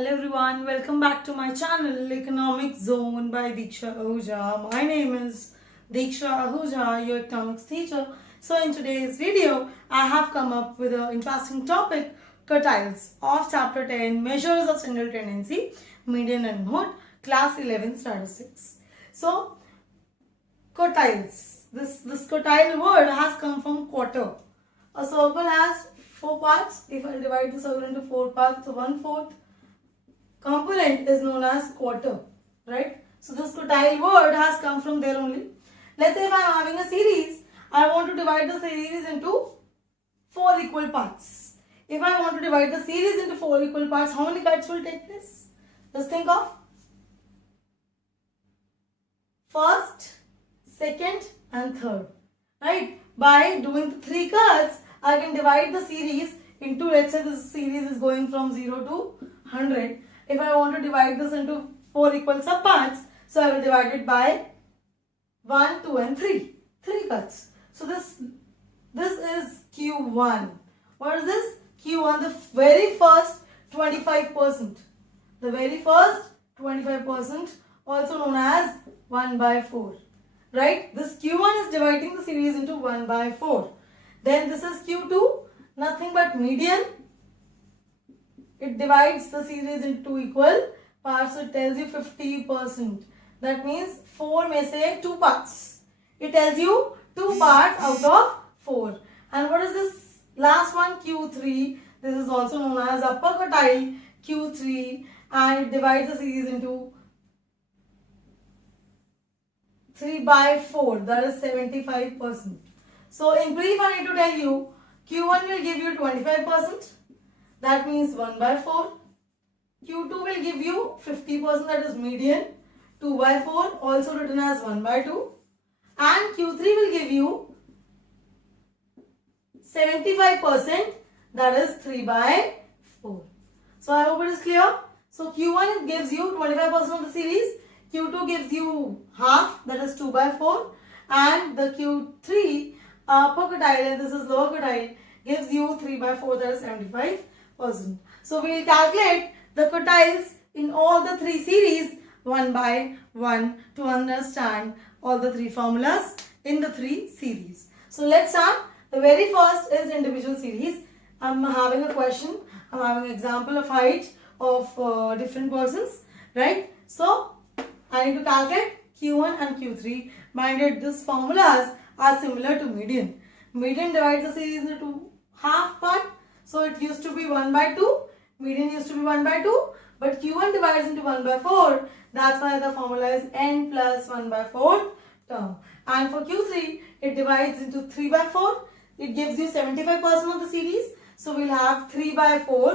Hello everyone, welcome back to my channel Economic Zone by Diksha Ahuja. My name is Diksha Ahuja, your economics teacher. So in today's video, I have come up with an interesting topic, quartiles of chapter 10, measures of central tendency, median and mode, class 11 statistics. So quartiles, this quartile word has come from quarter. A circle has 4 parts. If I divide the circle into 4 parts, so 1/4 component is known as quarter, right? So this quartile word has come from there only. Let's say if I am having a series, I want to divide the series into 4 equal parts. If I want to divide the series into 4 equal parts, how many cuts will take place? Just think of first, second and third, right? By doing the 3 cuts, I can divide the series into, let's say this series is going from 0 to 100. If I want to divide this into 4 equal subparts, so I will divide it by 1, 2 and 3. 3 cuts. So this is Q1. What is this? Q1, the very first 25%. The very first 25%, also known as 1/4. Right? This Q1 is dividing the series into 1/4. Then this is Q2, nothing but median. It divides the series into 2 equal parts, so it tells you 50%. That means 4 may say 2 parts. It tells you 2 parts out of 4. And what is this last one? Q3. This is also known as upper quartile, Q3, and it divides the series into 3/4. That is 75%. So in brief, I need to tell you, Q1 will give you 25%. That means 1/4. Q2 will give you 50%, that is median, 2/4, also written as 1/2. And Q3 will give you 75%, that is 3/4. So I hope it is clear. So Q1 gives you 25% of the series, Q2 gives you half, that is 2/4, and the Q3 upper quartile, and this is lower quartile, gives you 3/4, that is 75%. So we will calculate the quartiles in all the 3 series one by one to understand all the 3 formulas in the 3 series. So let's start. The very first is individual series. I'm having a question. I'm having an example of height of different persons, right? So I need to calculate Q1 and Q3. Mind it, these formulas are similar to median. Median divides the series into half part. So it used to be 1/2, median used to be 1/2, but Q1 divides into 1/4. That's why the formula is n plus 1/4 term. And for Q3, it divides into 3/4. It gives you 75% of the series. So we'll have 3/4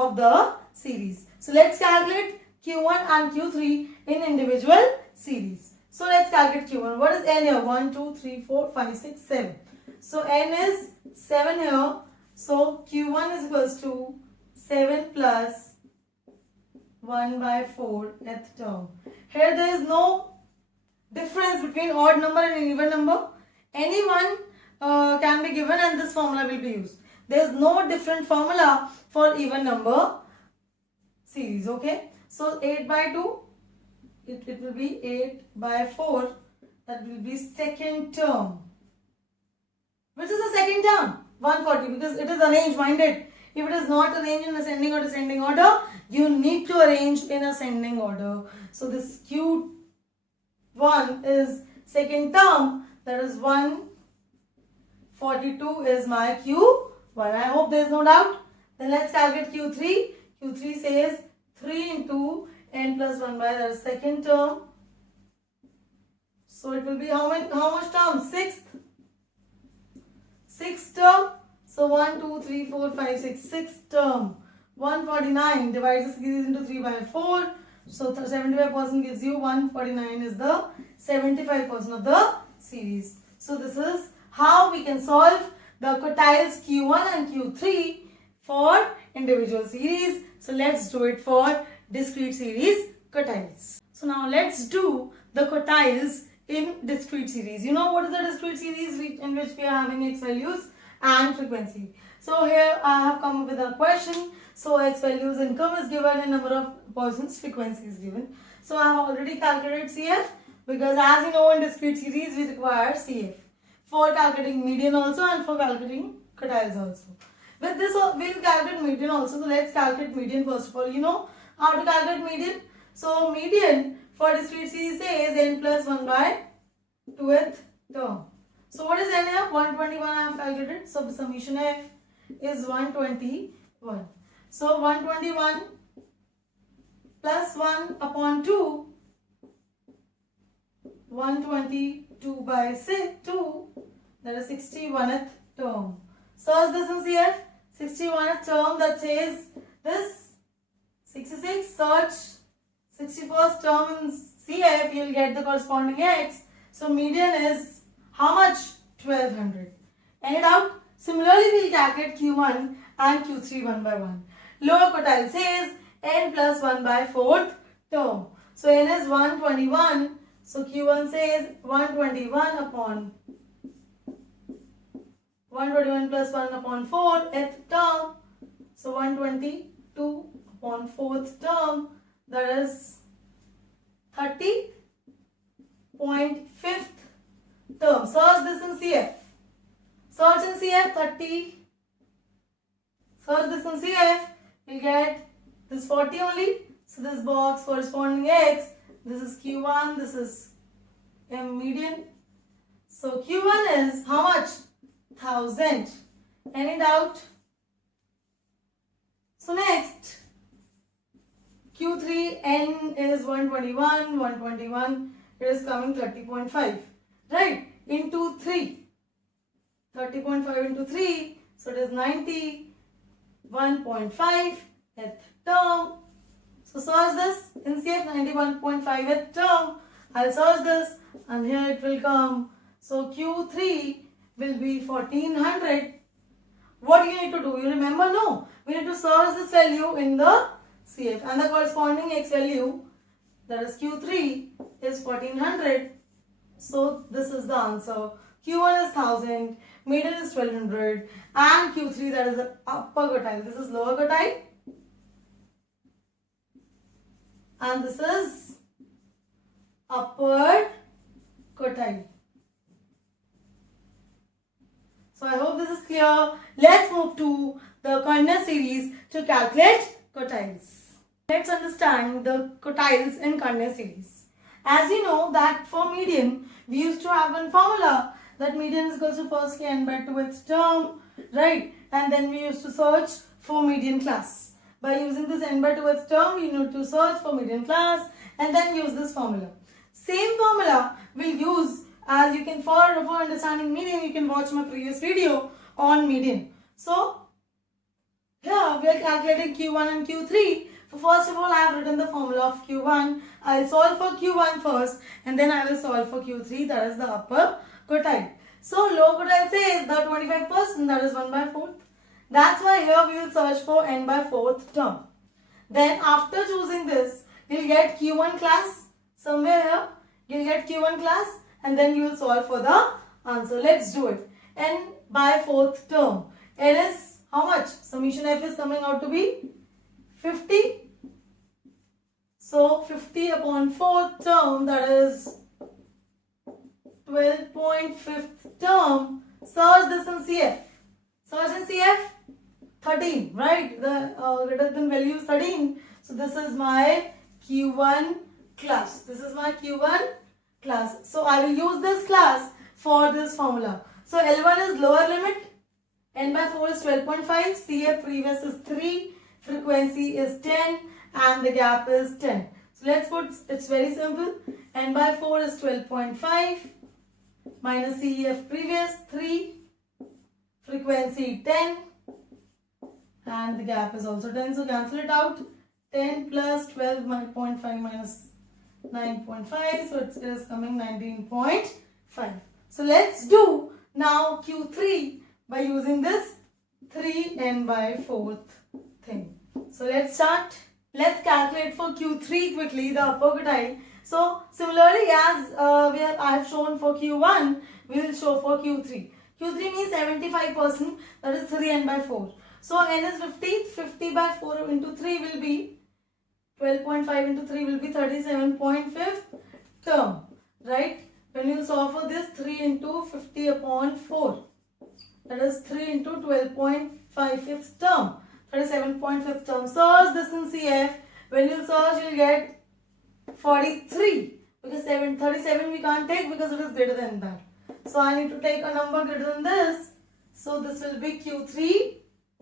of the series. So let's calculate Q1 and Q3 in individual series. So let's calculate Q1. What is n here? 1, 2, 3, 4, 5, 6, 7. So n is 7 here. So Q1 is equals to 7 plus 1/4th term. Here there is no difference between odd number and even number. Any one can be given and this formula will be used. There is no different formula for even number series. Okay. So 8/2, it will be 8/4. That will be second term. Which is the second term? 140, because it is arranged, minded. If it is not arranged in ascending or descending order, you need to arrange in ascending order. So this Q1 is second term, that is 142 is my Q1. I hope there is no doubt. Then let's calculate Q3. Q3 says 3 into n plus 1/, that is second term. So it will be how much terms? Sixth term. So 1, 2, 3, 4, 5, 6. Sixth term. 149 divides the series into 3/4. So 75% gives you 149 is the 75% of the series. So this is how we can solve the quartiles Q1 and Q3 for individual series. So let's do it for discrete series quartiles. So now let's do the quartiles in discrete series. You know what is the discrete series in which we are having x values and frequency. So here I have come up with a question. So X values, income is given and number of persons, frequency is given. So I have already calculated CF because as you know in discrete series we require CF for calculating median also and for calculating quartiles also. With this we will calculate median also. So let's calculate median first of all. You know how to calculate median? So median for discrete series says n plus 1 by 2th term. So what is n here? 121 I have calculated. So the summation f is 121. So 121 plus 1 upon 2, 122 by 2, that is 61th term. Search this in CF. 61th term, that says this 66. Search 61st term in CF, you will get the corresponding X. So median is how much? 1200. End out. Similarly, we will calculate Q1 and Q3 one by one. Lower quartile says n plus 1 by 4th term. So n is 121. So Q1 says 121 upon 121 plus 1 upon 4th term. So 122 upon 4th term, that is 30.5th term. Search this in CF. Search in CF 30. Search this in CF. You'll get this 40 only. So this box corresponding X. This is Q1. This is M median. So Q1 is how much? 1000. Any doubt? So next, Q3 N is 121. 121. It is coming 30.5. Right? Into 3. 30.5 into 3. So it is 91.5th term. So search this in CF 91.5th term. I'll search this and here it will come. So Q3 will be 1400. What do you need to do? You remember? No. We need to search this value in the CF and the corresponding X value, that is Q3, is 1400. So this is the answer. Q1 is 1000, median is 1200 and Q3, that is the upper quartile. This is lower quartile and this is upper quartile. So I hope this is clear. Let's move to the Kardashev series to calculate quartiles. Let's understand the quartiles in Kardashev series. As you know that for median, we used to have one formula that median is equal to firstly n by 2th term, right? And then we used to search for median class. By using this n by 2th term, we need to search for median class and then use this formula. Same formula we'll use as you can, for understanding median, you can watch my previous video on median. So here we are calculating Q1 and Q3. So first of all, I have written the formula of Q1. I'll solve for Q1 first and then I will solve for Q3, that is the upper quartile. So lower quartile says the 25%, that is 1 by 4th. That's why here we will search for n by 4th term. Then after choosing this, you'll get Q1 class somewhere here. You'll get Q1 class and then you will solve for the answer. Let's do it. N by 4th term. N is how much? Summation F is coming out to be 50. So 50 upon 4th term, that is 12.5th term. Search this in CF. Search in CF 13, right? The greater than value is 13. So this is my Q1 class. This is my Q1 class. So I will use this class for this formula. So L1 is lower limit. N by 4 is 12.5. CF previous is 3. Frequency is 10 and the gap is 10. So let's put, it's very simple. N by 4 is 12.5 minus CF previous 3. Frequency 10 and the gap is also 10. So cancel it out. 10 plus 12.5 minus 9.5. So it is coming 19.5. So let's do now Q3 by using this 3n by 4th thing. So let's start. Let's calculate for Q3 quickly, the upper quartile. So similarly as I have shown for Q1, we will show for Q3. Q3 means 75%, that is 3n by 4. So n is 50. 50 by 4 into 3 will be 12.5 into 3 will be 37.5 term. Right? When you solve for this, 3 into 50 upon 4. That is 3 into 12.5 term. 37.5 term. Search this in CF. When you search, you'll get 43. Because 37 we can't take because it is greater than that. So I need to take a number greater than this. So this will be Q3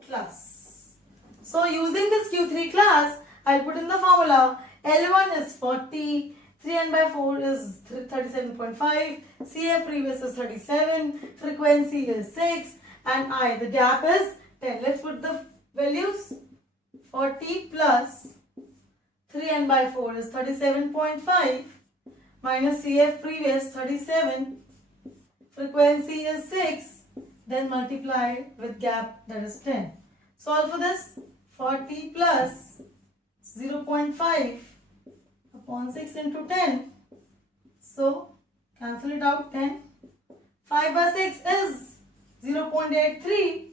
class. So using this Q3 class, I'll put in the formula. L1 is 40. 3n by 4 is 37.5. CF previous is 37. Frequency is 6. And I, the gap is 10. Let's put the values. 40 plus 3n by 4 is 37.5 minus CF previous 37. Frequency is 6. Then multiply with gap, that is 10. Solve for this. 40 plus 0.5 upon 6 into 10. So cancel it out. 10. 5 by 6 is 0.83.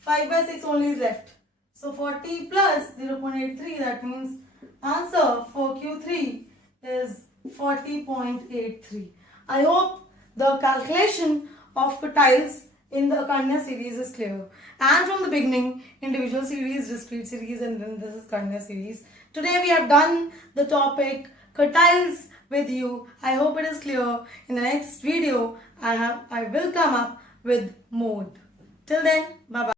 5 by 6 only is left. So 40 plus 0.83, that means answer for Q3 is 40.83. I hope the calculation of the tiles in the Kanya series is clear. And from the beginning, individual series, discrete series, and then this is Kanya series. Today we have done the topic quartiles with you. I hope it is clear. In the next video, I will come up with mode. Till then, bye bye.